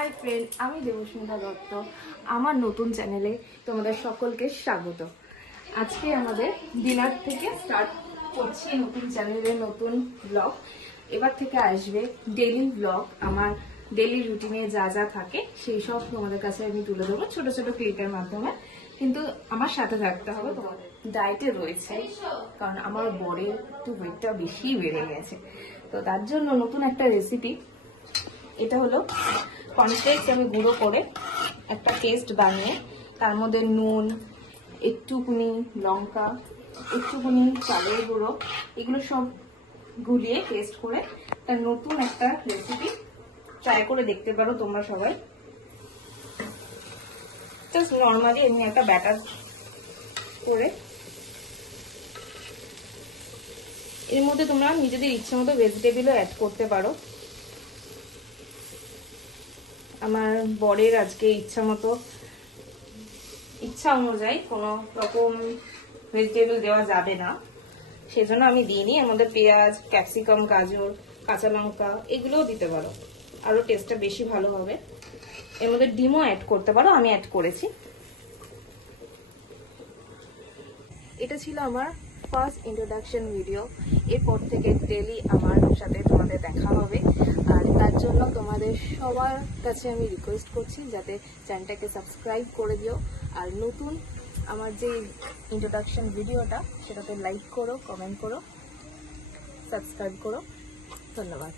Hi friend, আমি দেবস্মিতা দত্ত। আমার নতুন চ্যানেলে তোমাদের সকলকে স্বাগত। আজকে আমাদের ডিনার থেকে স্টার্ট করছি নতুন চ্যানেলের নতুন ব্লগ। এবার থেকে আসবে ডেইলি ব্লগ। আমার ডেইলি রুটিনে যা যা থাকে সেই সব তোমাদের কাছে আমি তুলে দেবো ছোট ছোট ক্লিপের মাধ্যমে। কিন্তু আমার সাথে থাকতে হবে। তোমাদের ডায়েটে রয়েছে, কারণ আমার বরের একটু ওয়েটটা বেশি বেড়ে গেছে। তো তার জন্য নতুন একটা রেসিপি, এটা হলো কর্নফ্লেক্স আমি গুঁড়ো করে একটা পেস্ট বানিয়ে তার মধ্যে নুন, একটুকুনি লঙ্কা, একটুকুনি চালের গুঁড়ো, এগুলো সব গুলিয়ে পেস্ট করে তার নতুন একটা রেসিপি ট্রাই করে দেখতে পারো তোমরা সবাই। জাস্ট নর্মালি এমনি একটা ব্যাটার করে এর মধ্যে তোমরা নিজেদের ইচ্ছে মতো ভেজিটেবলও অ্যাড করতে পারো। আমার বরের আজকে ইচ্ছা অনুযায়ী কোনো রকম ভেজিটেবল দেওয়া যাবে না, সেজন্য আমি দিইনি। এর মধ্যে পেঁয়াজ, ক্যাপসিকাম, গাজর, কাঁচা লঙ্কা এগুলোও দিতে পারো, আরো টেস্টটা বেশি ভালো হবে। এর মধ্যে ডিমও অ্যাড করতে পারো, আমি অ্যাড করেছি। এটা ছিল আমার ফার্স্ট ইন্ট্রোডাকশন ভিডিও। এরপর থেকে ডেলি আমার সাথে তোমাদের দেখা হবে, আর তার জন্য তোমাদের সবার কাছে আমি রিকোয়েস্ট করছি যাতে চ্যানেলটাকে সাবস্ক্রাইব করে দিও। আর নতুন আমার যে ইন্ট্রোডাকশন ভিডিওটা সেটাতে লাইক করো, কমেন্ট করো, সাবস্ক্রাইব করো। ধন্যবাদ।